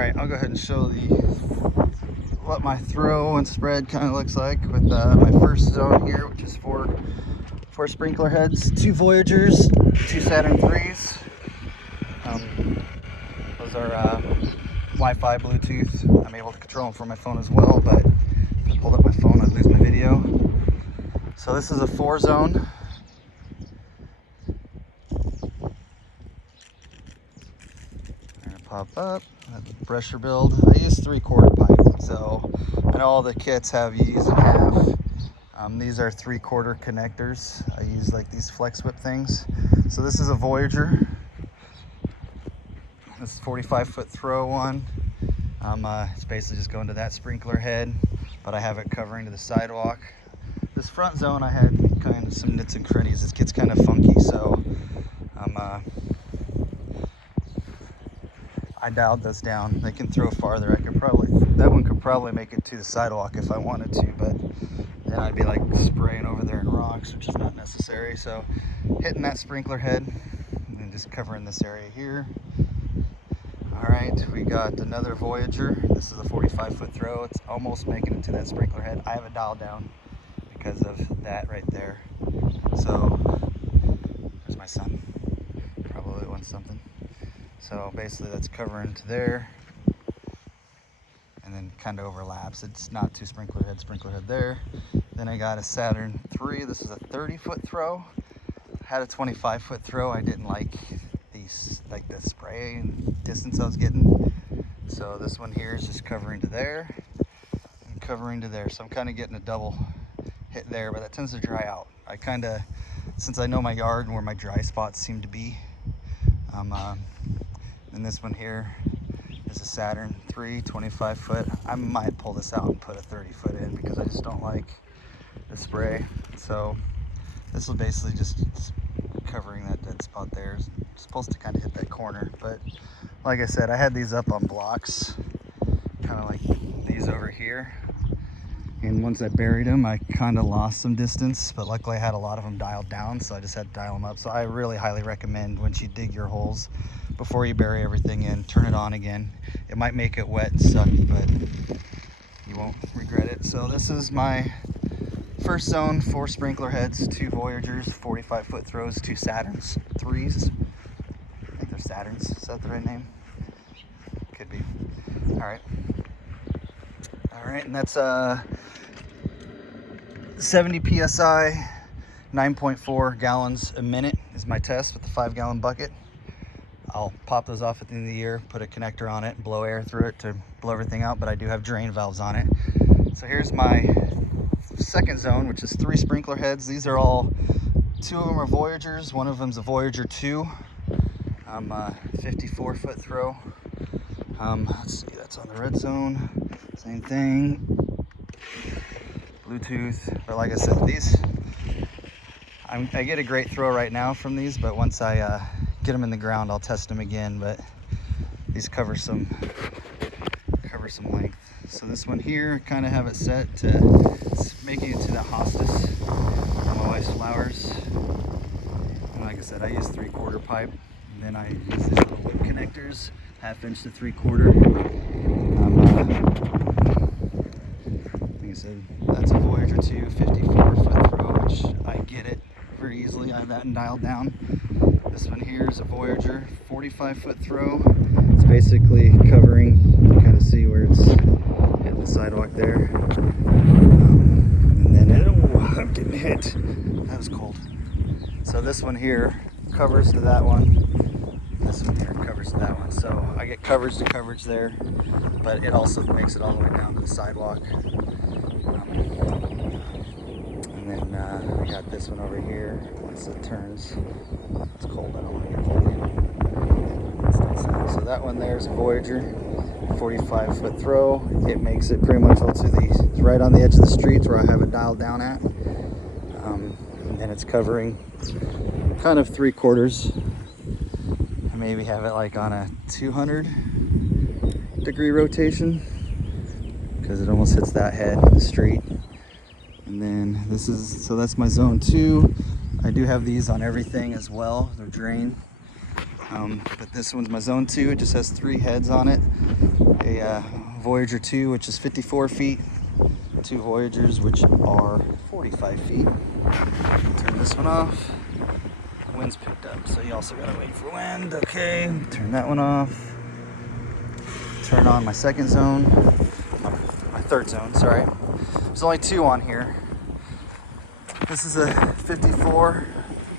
Alright, I'll go ahead and show what my throw and spread kind of looks like with my first zone here, which is four sprinkler heads, 2 Voyagers, 2 Saturn 3s. Those are Wi-Fi, Bluetooth. I'm able to control them from my phone as well, but if I pulled up my phone, I'd lose my video. So this is a 4 zone. Pop up, pressure build. I use 3/4 pipe, so I know all the kits have you use a half. These are 3/4 connectors. I use like these flex whip things. So this is a Voyager. This is 45-foot throw one. It's basically just going to that sprinkler head, but I have it covering to the sidewalk. This front zone I had kind of some nits and crannies. This kit's kind of funky, so I dialed this down. They can throw farther. That one could probably make it to the sidewalk if I wanted to, but then I'd be like spraying over there in rocks, which is not necessary. So hitting that sprinkler head and then just covering this area here. All right, we got another Voyager. This is a 45-foot throw. It's almost making it to that sprinkler head. I have it dialed down because of that right there. So there's my son. Probably wants something. So basically that's covering to there and then kind of overlaps. It's not 2 sprinkler head there. Then I got a Saturn 3. This is a 30-foot throw. Had a 25-foot throw. I didn't like the spray and distance I was getting. So this one here is just covering to there and covering to there. So I'm kind of getting a double hit there, but that tends to dry out. Since I know my yard and where my dry spots seem to be, and this one here is a Saturn 3, 25-foot. I might pull this out and put a 30-foot in because I just don't like the spray. So this will basically just covering that dead spot there. It's supposed to kind of hit that corner, but like I said, I had these up on blocks, kind of like these over here. And once I buried them, I kind of lost some distance, but luckily I had a lot of them dialed down, so I just had to dial them up. So I really highly recommend once you dig your holes, before you bury everything in, turn it on again. It might make it wet and sucky, but you won't regret it. So this is my first zone, 4 sprinkler heads, 2 Voyagers, 45-foot throws, 2 Saturns 3s. I think they're Saturns. Is that the right name? Could be. All right, and that's 70 psi, 9.4 gallons a minute is my test with the 5-gallon bucket. I'll pop those off at the end of the year, put a connector on it, blow air through it to blow everything out, but I do have drain valves on it. So here's my second zone, which is 3 sprinkler heads. These are all, 2 of them are Voyagers, one of them's a Voyager 2. 54-foot throw. Let's see, that's on the red zone. Same thing. Bluetooth, but like I said, I get a great throw right now from these, but once I get them in the ground, I'll test them again. But these cover some length. So this one here, kind of have it set to making it to the hostas for my wife's flowers. And like I said, I use 3/4 pipe, and then I use these little whip connectors, 1/2 inch to 3/4. Like I said, that's a Voyager 2, 54-foot throw, which I get it very easily. I have that dialed down. This one here is a Voyager, 45-foot throw. It's basically covering, you kind of see where it's hitting the sidewalk there. And then, I'm getting hit. That was cold. So this one here covers to that one. This one here covers to that one. So I get coverage to coverage there, but it also makes it all the way down to the sidewalk. And then we got this one over here. Once it turns, it's cold. I don't want to get cold. So that one there is a Voyager, 45-foot throw. It makes it pretty much it's right on the edge of the streets where I have it dialed down at. And then it's covering kind of 3/4. I maybe have it like on a 200-degree rotation because it almost hits that head of the street. And then that's my zone 2. I do have these on everything as well. They're drain. But this one's my zone 2. It just has 3 heads on it. A Voyager 2, which is 54 feet. 2 Voyagers, which are 45 feet. Turn this one off. Wind's picked up, so you also gotta wait for wind. Okay, turn that one off. Turn on my second zone. My third zone, sorry. There's only 2 on here. This is a 54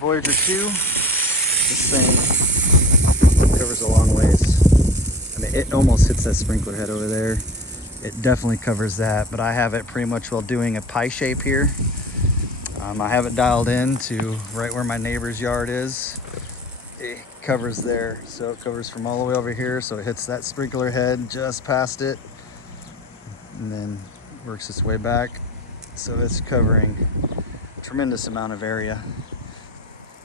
Voyager 2. This thing covers a long ways. I mean, it almost hits that sprinkler head over there. It definitely covers that, but I have it pretty much while doing a pie shape here. I have it dialed in to right where my neighbor's yard is. It covers there, so it covers from all the way over here, so it hits that sprinkler head just past it, and then works its way back. So it's covering a tremendous amount of area.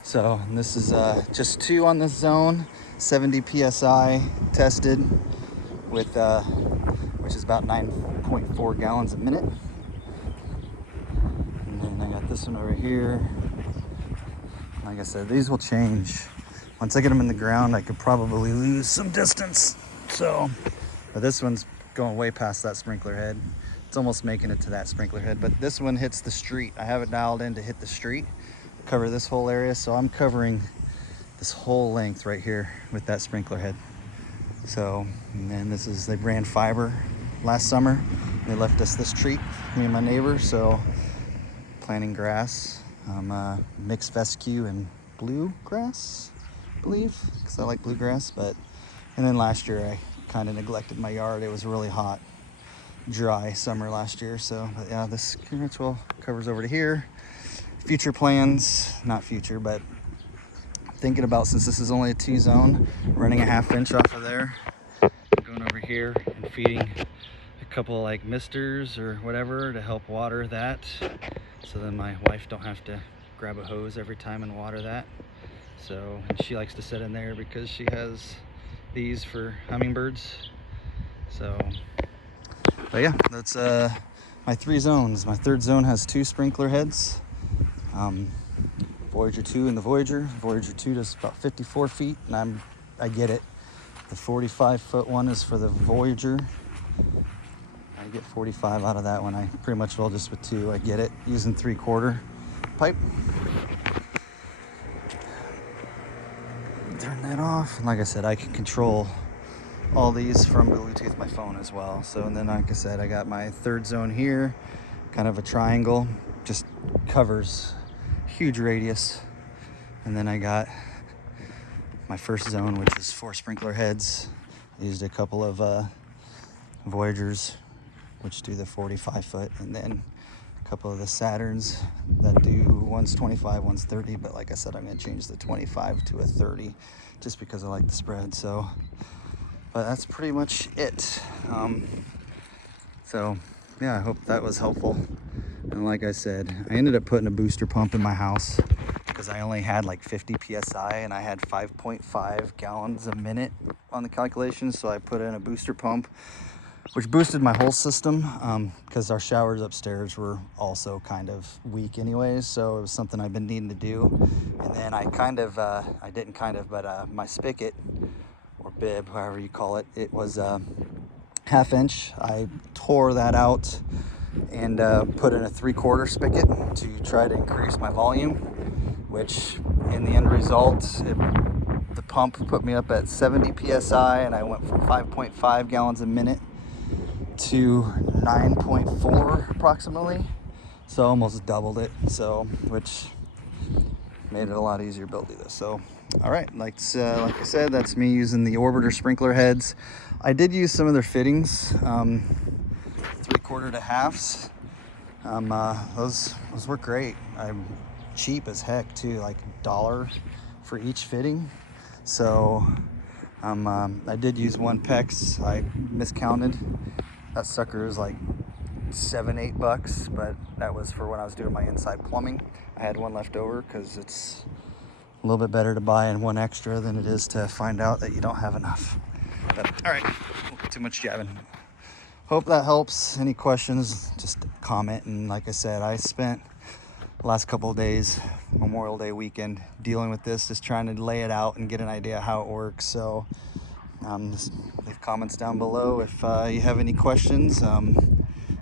So this is just 2 on this zone, 70 PSI tested with, which is about 9.4 gallons a minute. And then I got this one over here. Like I said, these will change. Once I get them in the ground, I could probably lose some distance. So, but this one's going way past that sprinkler head. It's almost making it to that sprinkler head, but this one hits the street. I have it dialed in to hit the street, cover this whole area. So I'm covering this whole length right here with that sprinkler head. So, and then this is, they ran fiber last summer. They left us this treat, me and my neighbor. So planting grass, mixed fescue and bluegrass, I believe, because I like bluegrass. But, and then last year I kind of neglected my yard. It was really hot, dry summer last year. So, but yeah, this pretty much well covers over to here. Future plans, not future, but thinking about, since this is only a 2 zone, running a 1/2 inch off of there, going over here and feeding a couple of like misters or whatever to help water that, so then my wife don't have to grab a hose every time and water that. So, and she likes to sit in there because she has these for hummingbirds. So, but yeah, that's my 3 zones. My third zone has 2 sprinkler heads. Voyager 2 and the Voyager. Voyager 2 does about 54 feet, and I get it. The 45-foot one is for the Voyager. I get 45 out of that one. I pretty much will just with 2. I get it using 3/4 pipe. Turn that off. And like I said, I can control all these from Bluetooth my phone as well. So, and then like I said, I got my third zone here, kind of a triangle, just covers huge radius. And then I got my first zone, which is 4 sprinkler heads. I used a couple of Voyagers, which do the 45-foot, and then a couple of the Saturns that do, one's 25, one's 30, but like I said, I'm gonna change the 25 to a 30 just because I like the spread. So, but that's pretty much it. So yeah, I hope that was helpful. And like I said, I ended up putting a booster pump in my house because I only had like 50 PSI and I had 5.5 gallons a minute on the calculation. So I put in a booster pump, which boosted my whole system because our showers upstairs were also kind of weak anyways. So it was something I've been needing to do. And then I my spigot or bib, however you call it, it was 1/2 inch. I tore that out and put in a 3/4 spigot to try to increase my volume, which in the end result, the pump put me up at 70 PSI and I went from 5.5 gallons a minute to 9.4 approximately. So almost doubled it. So, which made it a lot easier to build this. So, all right, like I said, that's me using the Orbiter sprinkler heads. I did use some of their fittings, 3/4 to halves. Those work great. I'm cheap as heck too, like $1 for each fitting. So I did use one PEX. I miscounted. That sucker is like $7-8, but that was for when I was doing my inside plumbing. I had one left over because it's a little bit better to buy in one extra than it is to find out that you don't have enough. But all right, too much jabbing. Hope that helps. Any questions, just comment. And like I said, I spent last couple of days, Memorial Day weekend, dealing with this, just trying to lay it out and get an idea how it works. So just leave comments down below if you have any questions.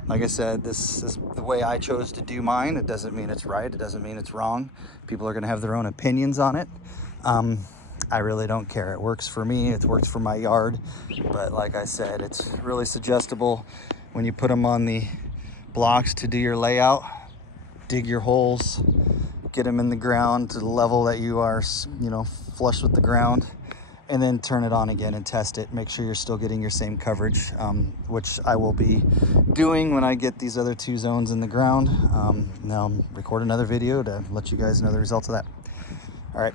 Like I said, this is the way I chose to do mine. It doesn't mean it's right. It doesn't mean it's wrong. People are going to have their own opinions on it. I really don't care. It works for me. It works for my yard. But like I said, it's really suggestible when you put them on the blocks to do your layout. Dig your holes, get them in the ground to the level that you are, flush with the ground, and then turn it on again and test it. Make sure you're still getting your same coverage, which I will be doing when I get these other 2 zones in the ground. Now I'm recording another video to let you guys know the results of that. All right,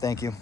thank you.